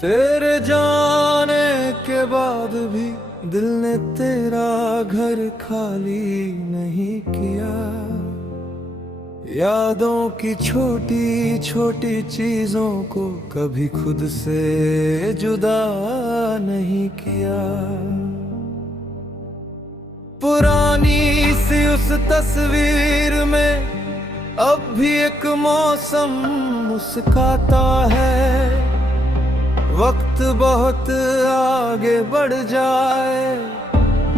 तेरे जाने के बाद भी दिल ने तेरा घर खाली नहीं किया। यादों की छोटी छोटी चीजों को कभी खुद से जुदा नहीं किया। पुरानी सी उस तस्वीर में अब भी एक मौसम मुस्काता है। वक्त बहुत आगे बढ़ जाए,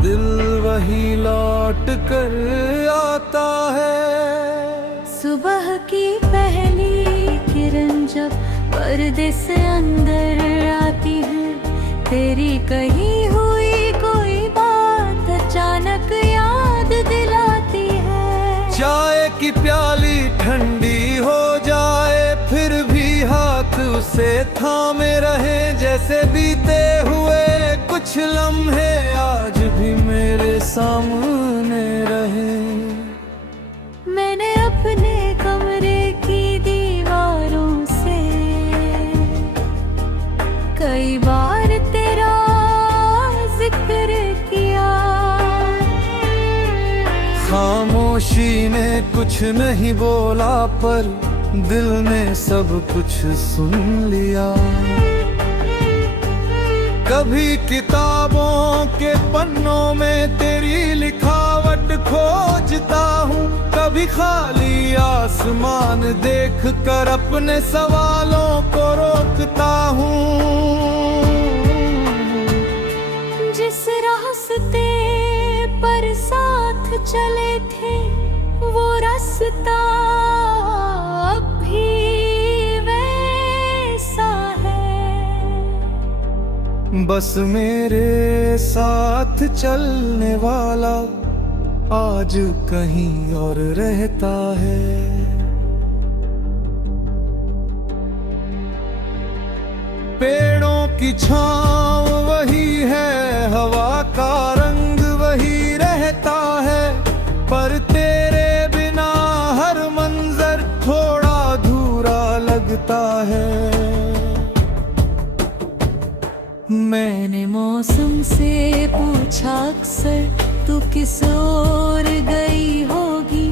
दिल वही लौट कर आता है। सुबह की पहली किरण जब पर्दे से अंदर आती है, तेरी कही हुई कोई बात अचानक याद दिलाती है। चाय की प्याली ठंडी हो जाए फिर भी हाथ उसे थामे रहे, जैसे बीते हुए कुछ लम्हे आज भी मेरे सामने रहे। मैंने अपने कमरे की दीवारों से कई बार तेरा जिक्र किया। खामोशी ने कुछ नहीं बोला पर दिल ने सब कुछ सुन लिया। कभी किताबों के पन्नों में तेरी लिखावट खोजता हूँ, कभी खाली आसमान देख कर अपने सवालों को रोकता हूँ। जिस रास्ते पर साथ चले थे वो रास्ता अब भी वैसा है। बस मेरे साथ चलने वाला आज कहीं और रहता है। पेड़ों की छाँव वही है, हवा का रंग वही रहता है, पर तेरे बिना हर मंजर थोड़ा अधूरा लगता है। मैंने मौसम से पूछा अक्सर तू किस ओर गई होगी,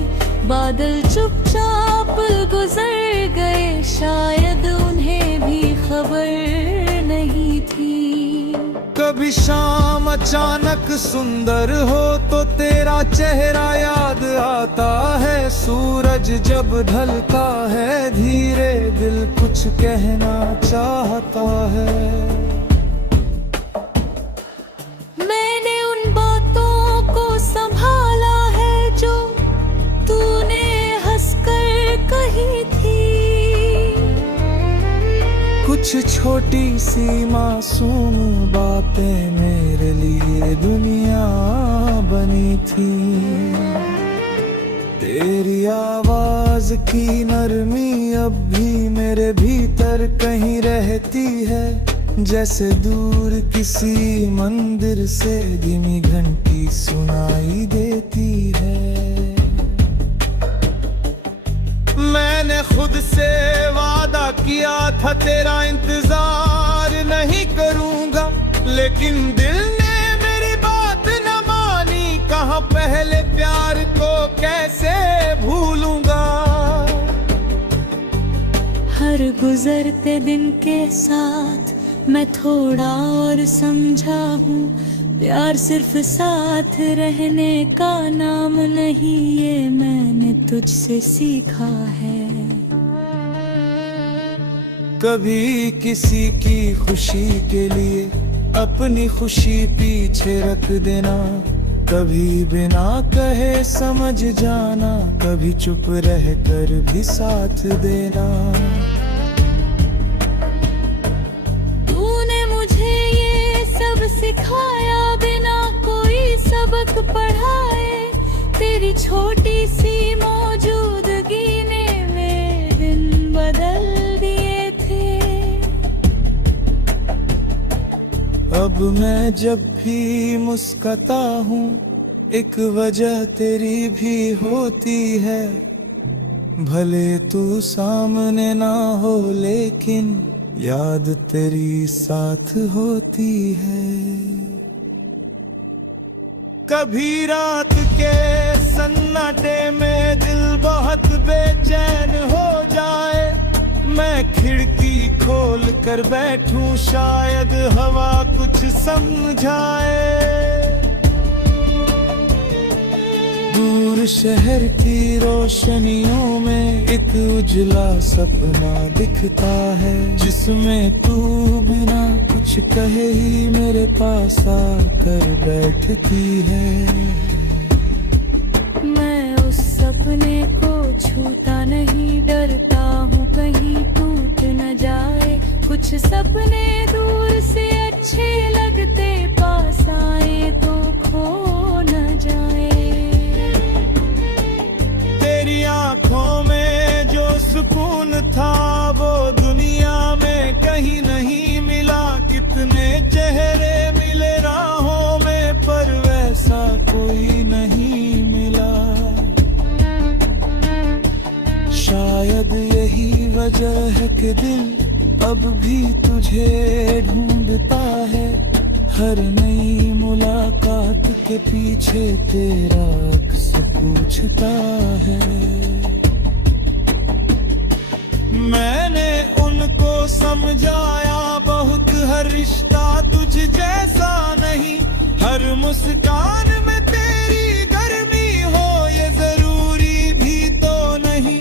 बादल चुपचाप गुजर गए, शायद उन्हें भी खबर नहीं थी। कभी शाम अचानक सुंदर हो तो तेरा चेहरा याद आता है। सूरज जब ढलता है धीरे दिल कुछ कहना चाहता है। मैंने उन बातों को संभाला है जो तूने हंसकर कही थी। कुछ छोटी सी मासूम बातें मेरे लिए दुनिया बनी थी। तेरी आवाज की नरमी अब भी मेरे भीतर कहीं रहती है, जैसे दूर किसी मंदिर से धीमी घंटी सुनाई देती है। मैंने खुद से वादा किया था तेरा इंतजार नहीं करूंगा, लेकिन दिल ने मेरी बात न मानी। कहाँ पहले प्यार को कैसे भूलूंगा। हर गुजरते दिन के साथ मैं थोड़ा और समझा हूँ, प्यार सिर्फ साथ रहने का नाम नहीं, ये मैंने तुझसे सीखा है। कभी किसी की खुशी के लिए अपनी खुशी पीछे रख देना, कभी बिना कहे समझ जाना, कभी चुप रह कर भी साथ देना। तूने मुझे ये सब सिखाया बिना कोई सबक पढ़ाए, तेरी छोटी सी मौजूदगी ने मेरे दिन बदल दिए थे। अब मैं जब भी मुस्कुराता हूँ एक वजह तेरी भी होती है, भले तू सामने ना हो लेकिन याद तेरी साथ होती है। कभी रात के सन्नाटे में दिल बहुत बेचैन हो जाए, मैं खिड़की खोल कर बैठूं, शायद हवा कुछ समझाए। दूर शहर की रोशनियों में एक उजला सपना दिखता है, जिसमें तू बिना कुछ कहे ही मेरे पास आकर बैठती है। मैं उस सपने को छूता नहीं, डरता हूँ कहीं टूट न जाए। कुछ सपने दूर से अच्छे लगते, पास आए तो खो न जाए। तेरी आंखों में जो सुकून था वो दुनिया में कहीं नहीं मिला। कितने चेहरे मिले राहों में, पर वैसा कोई नहीं मिला। शायद यही वजह है कि दिल अब भी तुझे ढूंढता है। हर नई मुलाकात के पीछे तेरा अक्स पूछता है। मैंने उनको समझाया बहुत, हर रिश्ता तुझ जैसा नहीं। हर मुस्कान में तेरी गर्मी हो ये जरूरी भी तो नहीं।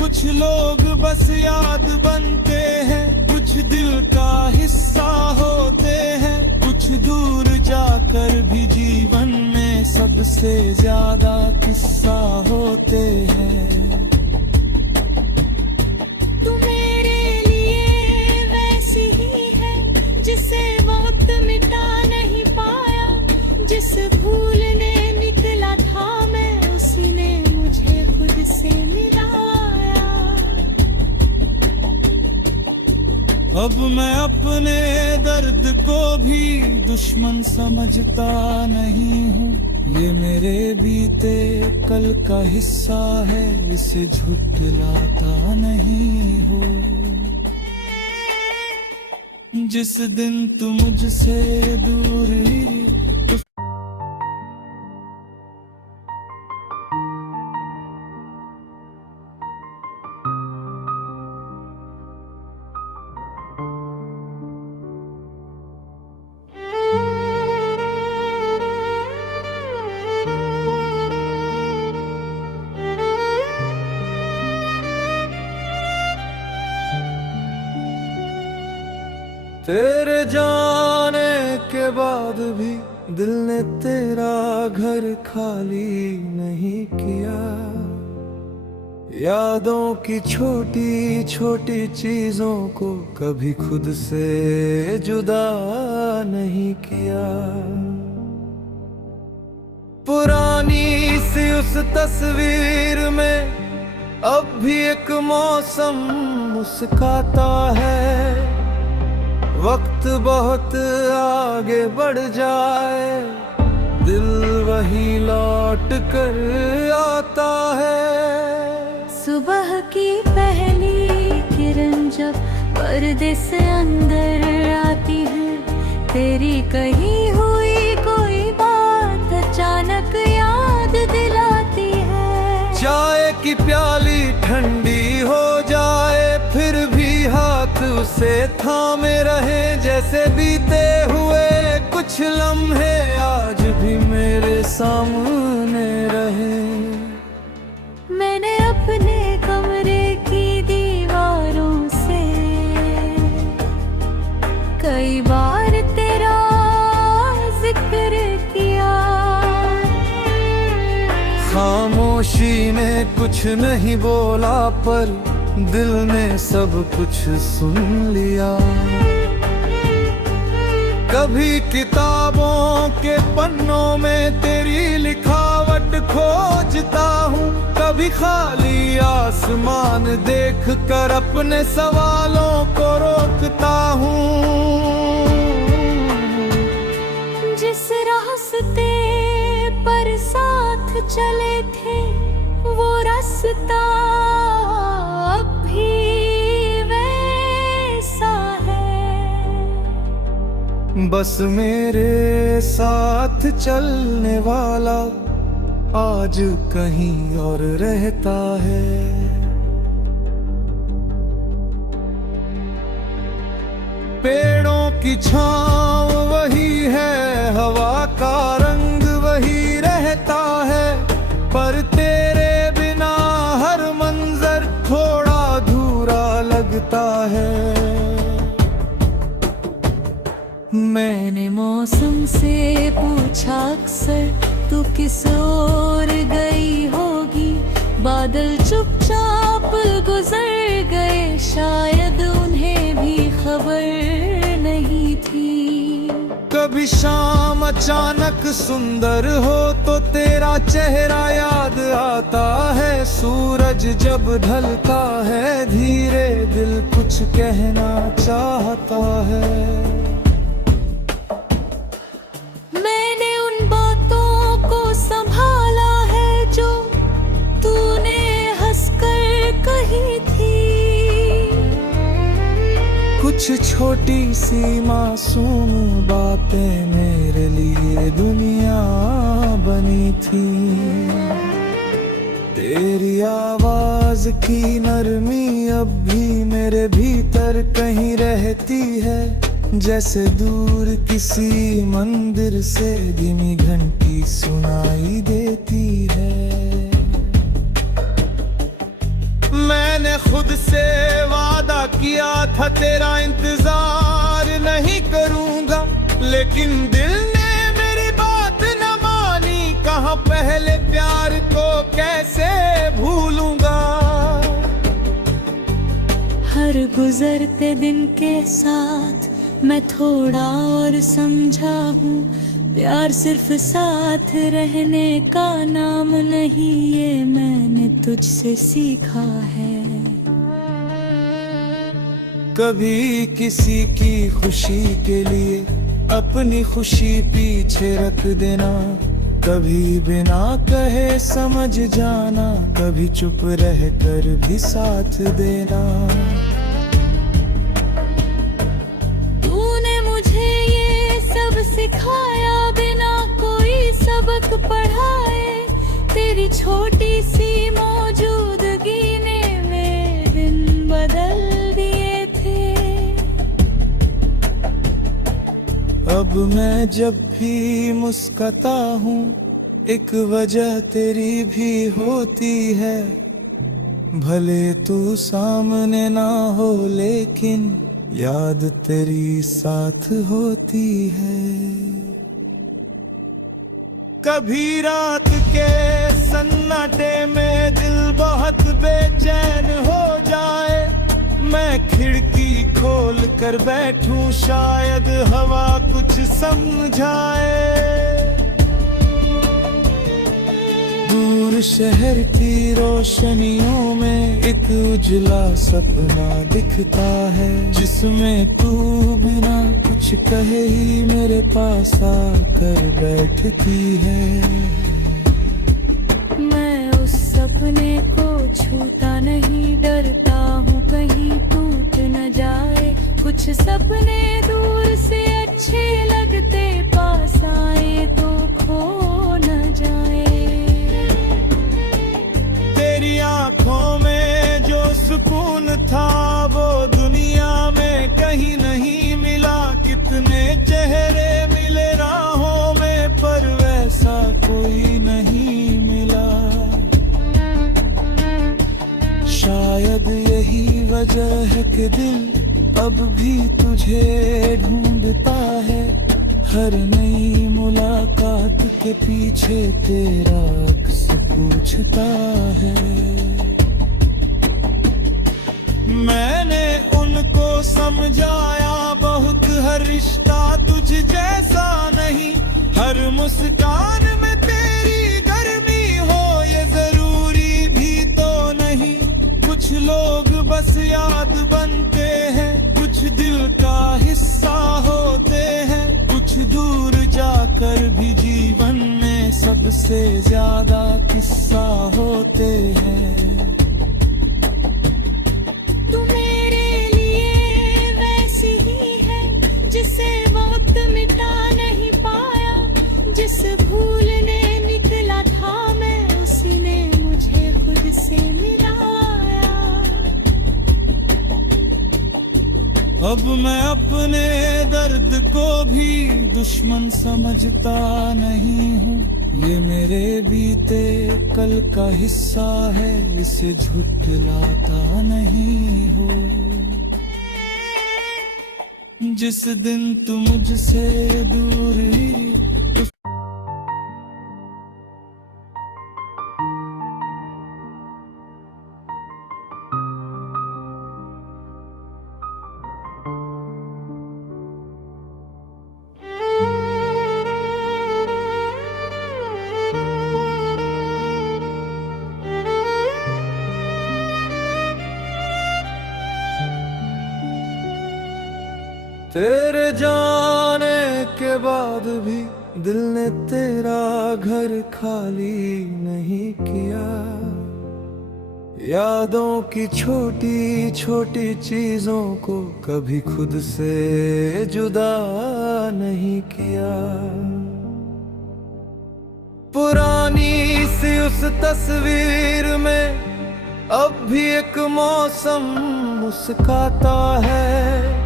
कुछ लोग बस याद बनते हैं, कुछ दिल का हिस्सा होते हैं। कुछ दूर जाकर भी जीवन में सबसे ज्यादा किस्सा होते हैं। तू मेरे लिए वैसी ही है जिसे वक्त मिटा नहीं पाया। जिस भूल ने निकला था मैं, उसी ने मुझे खुद से मिलाया। अब मैं अपने दर्द को भी दुश्मन समझता नहीं हूँ। ये मेरे बीते कल का हिस्सा है, इसे झुठलाता नहीं हो। जिस दिन तू मुझसे दूर ही तेरे जाने के बाद भी दिल ने तेरा घर खाली नहीं किया। यादों की छोटी छोटी चीजों को कभी खुद से जुदा नहीं किया। पुरानी सी उस तस्वीर में अब भी एक मौसम मुस्काता है। वक्त बहुत आगे बढ़ जाए, दिल वही लौट कर आता है। सुबह की पहली किरण जब पर्दे से अंदर आती है, तेरी कही हुई कोई बात अचानक याद दिलाती है। चाय की प्याली ठंडी हो जाए, फिर भी हाथ उसे थामे रहे। जैसे बीते हुए कुछ लम्हे आज भी मेरे सामने रहे। मैंने अपने कमरे की दीवारों से कई बार तेरा जिक्र किया। खामोशी ने कुछ नहीं बोला, पर दिल ने सब कुछ सुन लिया। कभी किताबों के पन्नों में तेरी लिखावट खोजता हूँ, कभी खाली आसमान देख कर अपने सवालों को रोकता हूँ। जिस रास्ते पर साथ चले थे वो रास्ता अब भी वैसा बस मेरे साथ चलने वाला आज कहीं और रहता है। पेड़ों की छाँव वही है, हवा का रंग वही रहता है, पर तेरे बिना हर मंजर थोड़ा अधूरा लगता है। मैंने मौसम से पूछा अक्सर, तू किस ओर गई होगी। बादल चुपचाप गुजर गए, शायद उन्हें भी खबर नहीं थी। कभी शाम अचानक सुंदर हो तो तेरा चेहरा याद आता है। सूरज जब ढलता है धीरे दिल कुछ कहना चाहता है। मैंने उन बातों को संभाला है जो तूने हंसकर कही थी। कुछ छोटी सी मासूम बातें मेरे लिए दुनिया बनी थी। तेरी आवाज की नरमी अब भी मेरे भीतर कहीं रहती है, जैसे दूर किसी मंदिर से धीमी घंटी सुनाई देती है। मैंने खुद से वादा किया था तेरा इंतजार नहीं करूंगा, लेकिन दिल ने मेरी बात न मानी। कहाँ पहले प्यार को कैसे भूलूंगा। हर गुजरते दिन के साथ मैं थोड़ा और समझा हूँ, प्यार सिर्फ साथ रहने का नाम नहीं, ये मैंने तुझसे सीखा है। कभी किसी की खुशी के लिए अपनी खुशी पीछे रख देना, कभी बिना कहे समझ जाना, कभी चुप रह कर भी साथ देना। सिखाया बिना कोई सबक पढ़ाए, तेरी छोटी सी मौजूदगी ने मेरे दिन बदल दिए थे। अब मैं जब भी मुस्कुराता हूँ एक वजह तेरी भी होती है। भले तू सामने ना हो लेकिन याद तेरी साथ होती है। कभी रात के सन्नाटे में दिल बहुत बेचैन हो जाए, मैं खिड़की खोल कर बैठूं शायद हवा कुछ समझाए। दूर शहर की रोशनियों में एक उजला सपना दिखता है, जिसमें तू बिना कुछ कहे ही मेरे पास आकर बैठती है। मैं उस सपने को छूता नहीं, डरता हूँ कहीं टूट न जाए। कुछ सपने दूर से अच्छे लगते, पास आए तो खो न जाए। तेरी आंखों में जो सुकून था वो दुनिया में कहीं नहीं मिला। कितने चेहरे मिले राहों में पर वैसा कोई नहीं मिला। शायद यही वजह है कि दिल अब भी तुझे ढूंढता है। हर नई मुलाकात के पीछे तेरा अक्स पूछता है। मैंने उनको समझाया बहुत, हर रिश्ता तुझ जैसा नहीं। हर मुस्कान में तेरी गर्मी हो ये जरूरी भी तो नहीं। कुछ लोग बस याद बनते हैं, कुछ दिल का हिस्सा होते हैं। कुछ दूर जाकर भी जीवन में सबसे ज्यादा किस्सा होते हैं। तू मेरे लिए वैसी ही है जिसे वक्त अब मैं अपने दर्द को भी दुश्मन समझता नहीं हूँ। ये मेरे बीते कल का हिस्सा है, इसे झुठलाता नहीं हो। जिस दिन तुम मुझसे दूर ही तेरे जाने के बाद भी दिल ने तेरा घर खाली नहीं किया। यादों की छोटी छोटी चीजों को कभी खुद से जुदा नहीं किया। पुरानी सी उस तस्वीर में अब भी एक मौसम मुस्काता है।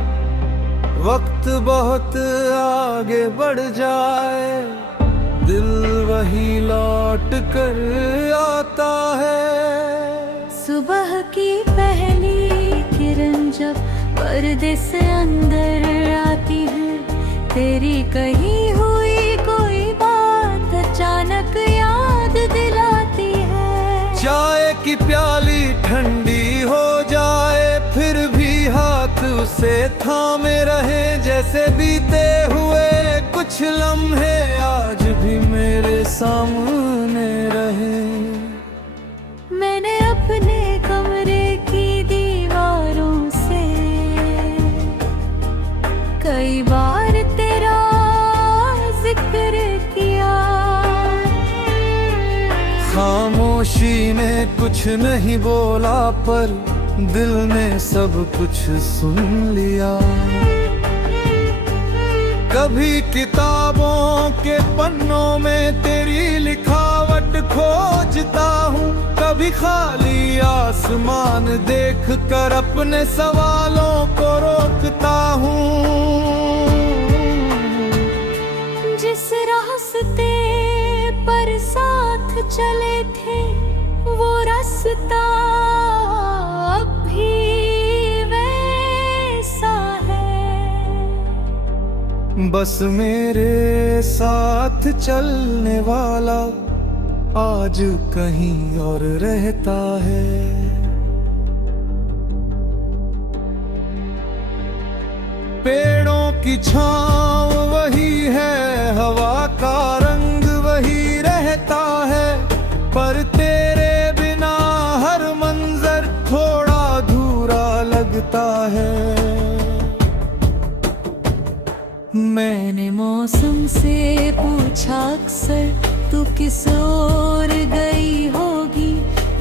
वक्त बहुत आगे बढ़ जाए, दिल वही लौट कर आता है। सुबह की पहली किरण जब पर्दे से अंदर आती है, तेरी कही हुई कोई बात अचानक याद दिलाती है। चाय की प्याली ठंडी हो जाए, फिर भी हाथ उसे थामे रहे। जैसे बीते हुए कुछ लम्हे आज भी मेरे सामने रहे। मैंने अपने कमरे की दीवारों से कई बार तेरा जिक्र किया। खामोशी ने कुछ नहीं बोला, पर दिल ने सब कुछ सुन लिया। कभी किताबों के पन्नों में तेरी लिखावट खोजता हूँ, कभी खाली आसमान देख कर अपने सवालों को रोकता हूँ। जिस रास्ते पर साथ चले थे वो रास्ता अब भी वैसा है। बस मेरे साथ चलने वाला आज कहीं और रहता है। पेड़ों की छाँव वही है, हवा का रंग वही रहता है, पर तेरे बिना हर मंजर थोड़ा अधूरा लगता है। मैंने मौसम से पूछा अक्सर तू किस ओर गई होगी।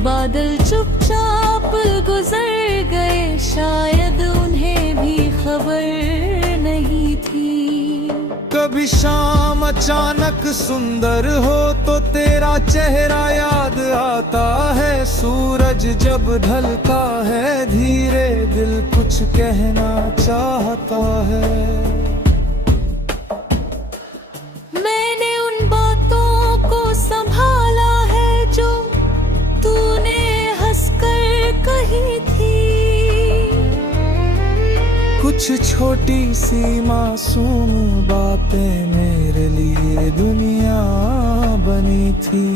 बादल चुपचाप गुजर गए, शायद उन्हें भी खबर नहीं थी। कभी शाम अचानक सुंदर हो तो तेरा चेहरा याद आता है। सूरज जब ढलता है धीरे, दिल कुछ कहना चाहता है। मैंने उन बातों को संभाला है जो तूने हंसकर कही थी। कुछ छोटी सी मासूम बातें मेरे लिए दुनिया बनी थी।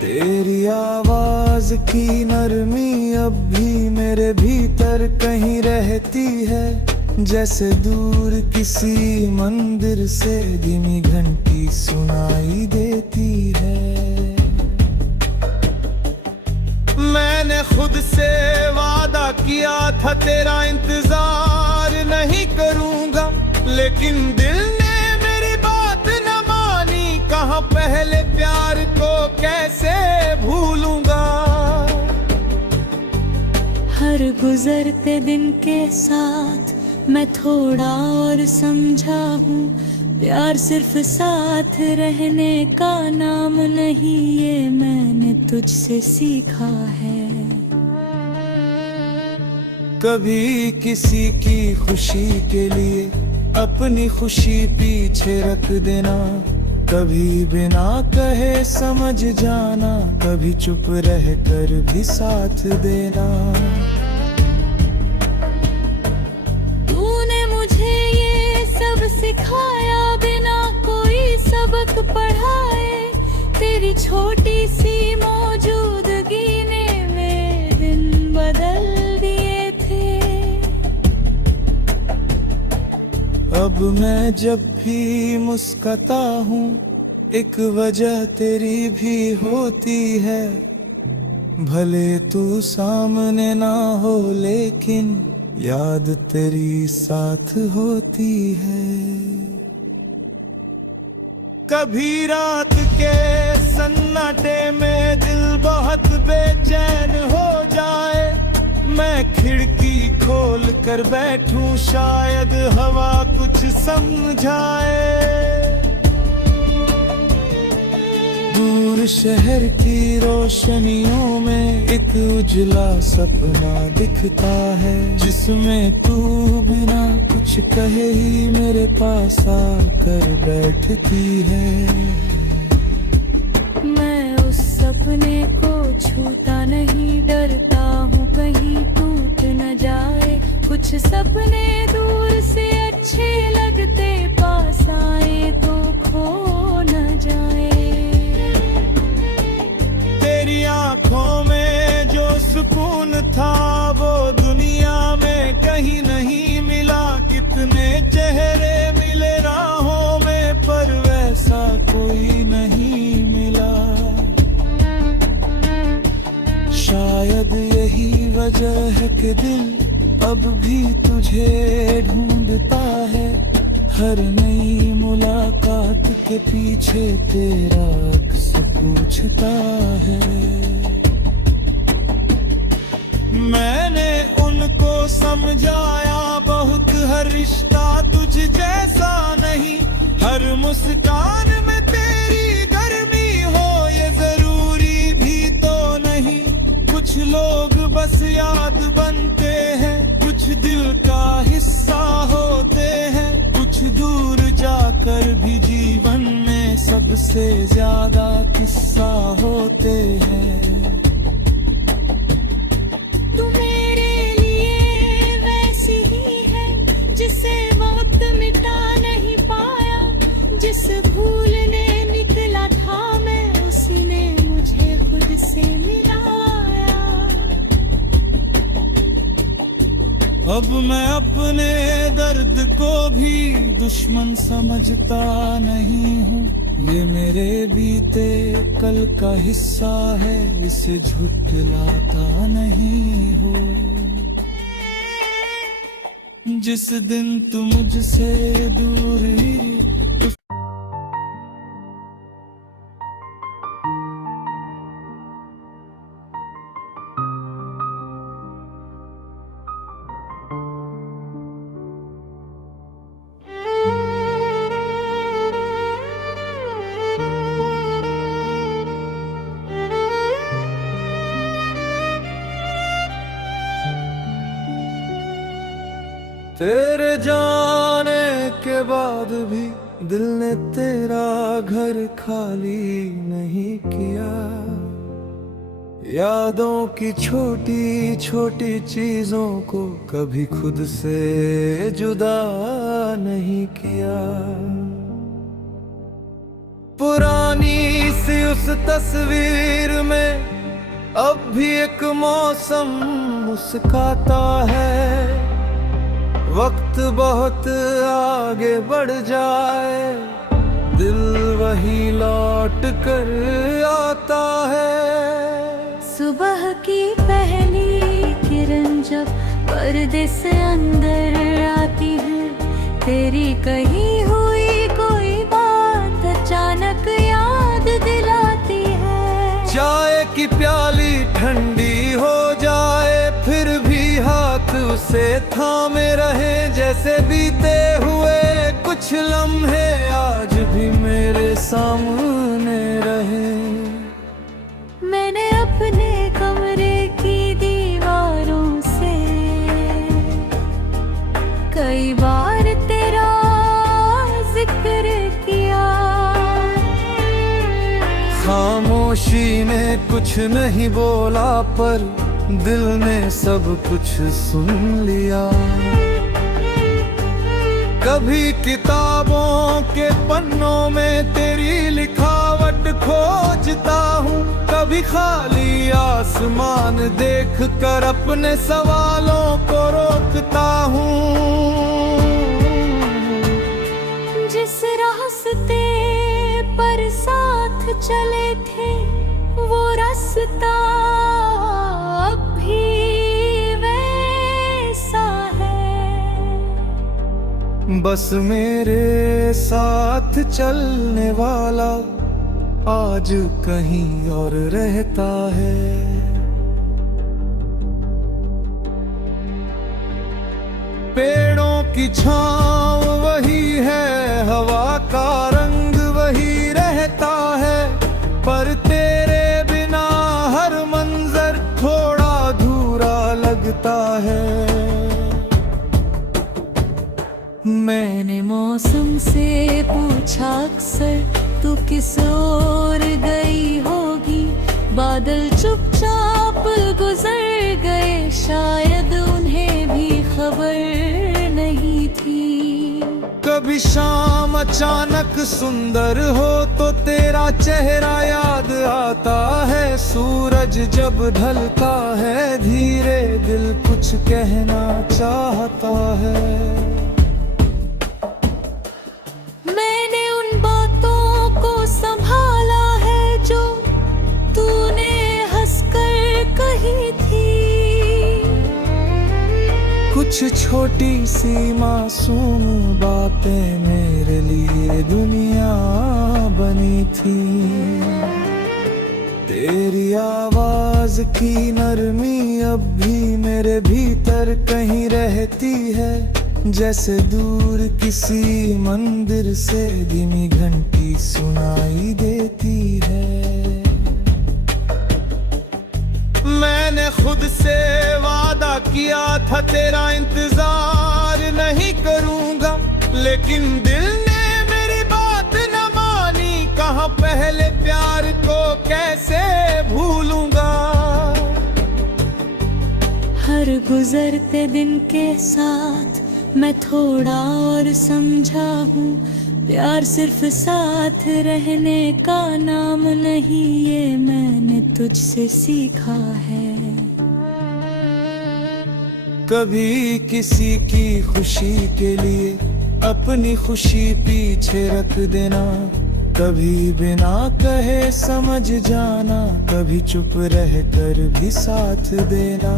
तेरी आवाज की नरमी अब भी मेरे भीतर कहीं रहती है, जैसे दूर किसी मंदिर से धीमी घंटी सुनाई देती है। मैंने खुद से वादा किया था तेरा इंतजार नहीं करूंगा, लेकिन दिल ने मेरी बात न मानी। कहाँ पहले प्यार को कैसे भूलूंगा। हर गुजरते दिन के साथ मैं थोड़ा और समझा हूँ, प्यार सिर्फ साथ रहने का नाम नहीं, ये मैंने तुझसे सीखा है। कभी किसी की खुशी के लिए अपनी खुशी पीछे रख देना, कभी बिना कहे समझ जाना, कभी चुप रह कर भी साथ देना। तूने मुझे ये सब सिखाया बिना कोई सबक पढ़ाए, तेरी छोटी सी मौजूदगी ने मेरे दिन बदल दिए थे। अब मैं जब भी मुस्कुराता हूँ एक वजह तेरी भी होती है, भले तू सामने ना हो लेकिन याद तेरी साथ होती है। कभी रात के सन्नाटे में दिल बहुत बेचैन हो जाए, मैं खिड़की खोल कर बैठूं शायद हवा कुछ समझाए। दूर शहर की रोशनियों में एक उजला सपना दिखता है, जिसमें तू बिना कुछ कहे ही मेरे पास आकर बैठती है। मैं उस सपने को छूता नहीं, डरता हूँ कहीं टूट न जाए। कुछ सपने दूर से अच्छे लगते, पास आए तो खो न जाए। तेरी आंखों में जो सुकून था वो दुनिया में कहीं नहीं मिला। कितने चेहरे मिले राहों में पर वैसा कोई नहीं मिला। शायद यही वजह है कि दिल अब भी तुझे ढूंढता है, हर नई मुलाकात के पीछे तेरा अक्स पूछता है। मैंने उनको समझाया बहुत, हर रिश्ता तुझ जैसा नहीं, हर मुस्कान में तेरी गर्मी हो ये जरूरी भी तो नहीं। कुछ लोग बस याद बनते हैं, कुछ दिल का हिस्सा होते हैं, कुछ दूर जाकर भी जीवन में सबसे ज्यादा किस्सा होते हैं। तू मेरे लिए वैसी ही है जिसे वक्त मिटा नहीं पाया, जिस भूल ने निकला था मैं उसी ने मुझे खुद से मिलाया। अब मैं अपने दर्द को भी दुश्मन समझता नहीं हूँ, ये मेरे बीते कल का हिस्सा है, इसे झुठलाता नहीं हूँ। जिस दिन तू मुझसे दूर ही तेरे जाने के बाद भी दिल ने तेरा घर खाली नहीं किया। यादों की छोटी छोटी चीजों को कभी खुद से जुदा नहीं किया। पुरानी सी उस तस्वीर में अब भी एक मौसम मुस्काता है। वक्त बहुत आगे बढ़ जाए, दिल वही लौट कर आता है। सुबह की पहली किरण जब पर्दे से अंदर आती है, तेरी कही हुई कोई बात अचानक याद दिलाती है। चाय की प्याली ठंडी हो जाए फिर भी हाथ उसे थामे रहे, जैसे बीते हुए कुछ लम्हे आज भी मेरे सामने रहे। मैंने अपने कमरे की दीवारों से खामोशी ने कुछ नहीं बोला पर दिल ने सब कुछ सुन लिया। कभी किताबों के पन्नों में तेरी लिखावट खोजता हूँ, कभी खाली आसमान देख कर अपने सवालों को रोकता हूँ। जिस रास्ते पर साथ चले थे वो रास्ता अब भी वैसा है। बस मेरे साथ चलने वाला आज कहीं और रहता है। पेड़ों की छाँव वही है, हवा का रंग वही रहता है, पर तेरे बिना हर मंजर थोड़ा अधूरा लगता है। मैंने मौसम से पूछा अक्सर तू किस ओर गई होगी, बादल चुपचाप गुजर गए, शायद उन्हें भी खबर नहीं थी। कभी शाम अचानक सुंदर हो तो तेरा चेहरा याद आता है, सूरज जब ढलता है धीरे दिल कुछ कहना चाहता है। मैंने उन बातों को संभाला है जो तूने हंसकर कही थी। कुछ छोटी सी मासूम बातें मेरे लिए दुनिया बनी थी। तेरी आवाज की नरमी अब भी मेरे भीतर कहीं रहती है, जैसे दूर किसी मंदिर से धीमी घंटी सुनाई देती है। मैंने खुद से वादा किया था तेरा इंतजार नहीं करूंगा, लेकिन दिल ने मेरी बात न मानी, कहाँ पहले प्यार को कैसे भूलूंगा। हर गुजरते दिन के साथ मैं थोड़ा और समझा हूँ, प्यार सिर्फ साथ रहने का नाम नहीं, ये मैंने तुझसे सीखा है। कभी किसी की खुशी के लिए अपनी खुशी पीछे रख देना, कभी बिना कहे समझ जाना, कभी चुप रह कर भी साथ देना।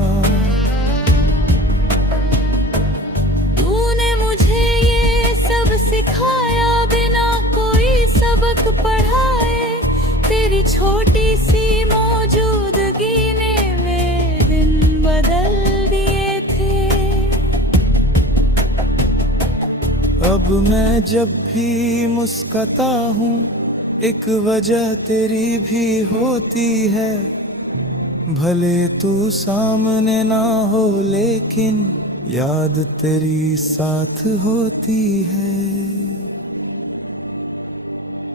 सिखाया बिना कोई सबक पढ़ाए, तेरी छोटी सी मौजूदगी ने वे दिन बदल दिए थे। अब मैं जब भी मुस्कुराता हूँ एक वजह तेरी भी होती है, भले तू सामने ना हो लेकिन याद तेरी साथ होती है।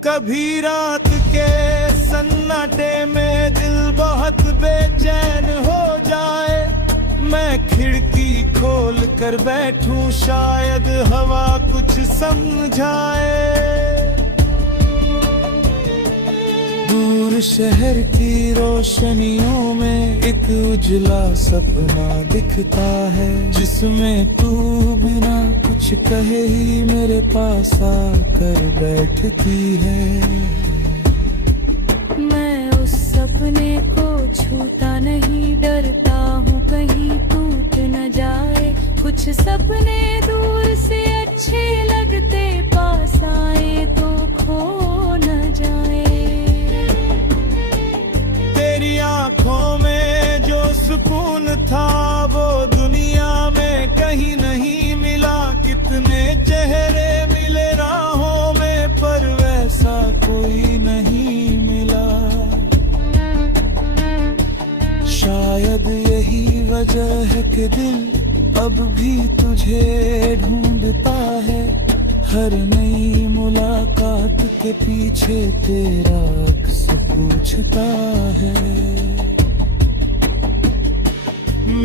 कभी रात के सन्नाटे में दिल बहुत बेचैन हो जाए, मैं खिड़की खोल कर बैठूं शायद हवा कुछ समझाए। दूर शहर की रोशनियों में एक उजला सपना दिखता है, जिसमें तू बिना कुछ कहे ही मेरे पास आकर बैठती है। मैं उस सपने को छूता नहीं, डरता हूँ कहीं टूट न जाए, कुछ सपने दूर से अच्छे लगते, पास आए तो खो न जाए। आँखों में जो सुकून था वो दुनिया में कहीं नहीं मिला, कितने चेहरे मिले राहों में पर वैसा कोई नहीं मिला। शायद यही वजह है कि दिल अब भी तुझे ढूंढता है, हर नई मुलाकात के पीछे तेरा अक्स पूछता है।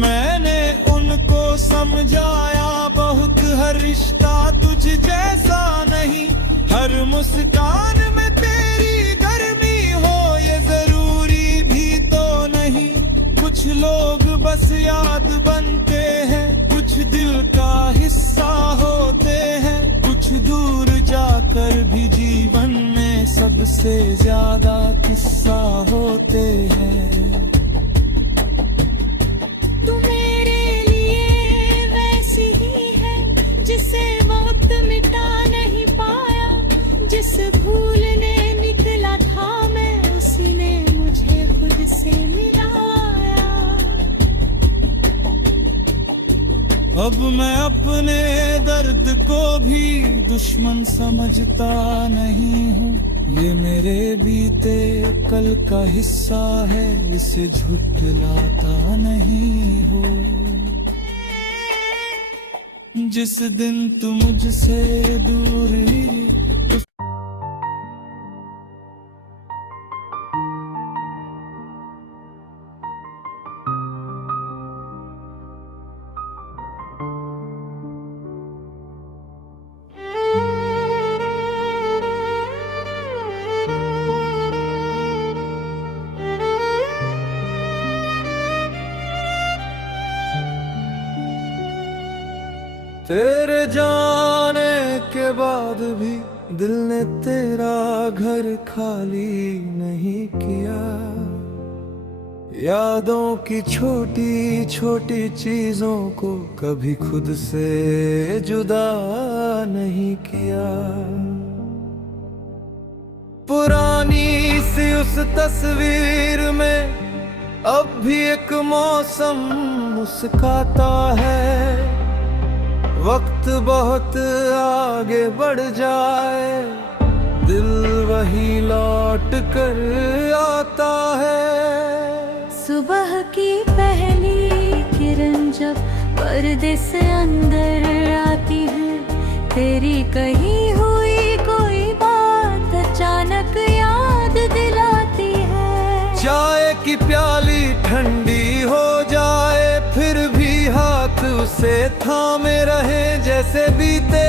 मैंने उनको समझाया बहुत, हर रिश्ता तुझ जैसा नहीं, हर मुस्कान में तेरी गर्मी हो ये जरूरी भी तो नहीं। कुछ लोग बस याद बनते हैं, कुछ दिल का हिस्सा होते हैं, कुछ दूर जाकर भी जीवन में सबसे ज्यादा किस्सा होते हैं। तू मेरे लिए वैसी ही है जिसे वक्त मिटा नहीं पाया, जिस भूल ने निकला था मैं उसी ने मुझे खुद से मिलाया। अब मैं अपने दर्द को भी दुश्मन समझता नहीं हूँ, ये मेरे बीते कल का हिस्सा है, इसे झुठलाता नहीं हूँ। जिस दिन तू मुझसे दूर ही तेरे जाने के बाद भी दिल ने तेरा घर खाली नहीं किया। यादों की छोटी छोटी चीजों को कभी खुद से जुदा नहीं किया। पुरानी सी उस तस्वीर में अब भी एक मौसम मुस्काता है। वक्त बहुत आगे बढ़ जाए, दिल वही लौट कर आता है। सुबह की पहली किरण जब पर्दे से अंदर आती है, तेरी कही हुई कोई बात अचानक याद दिलाती है। चाय की प्याली ठंडी हो जाए फिर भी हाथ उसे थामे रहे, जैसे बीते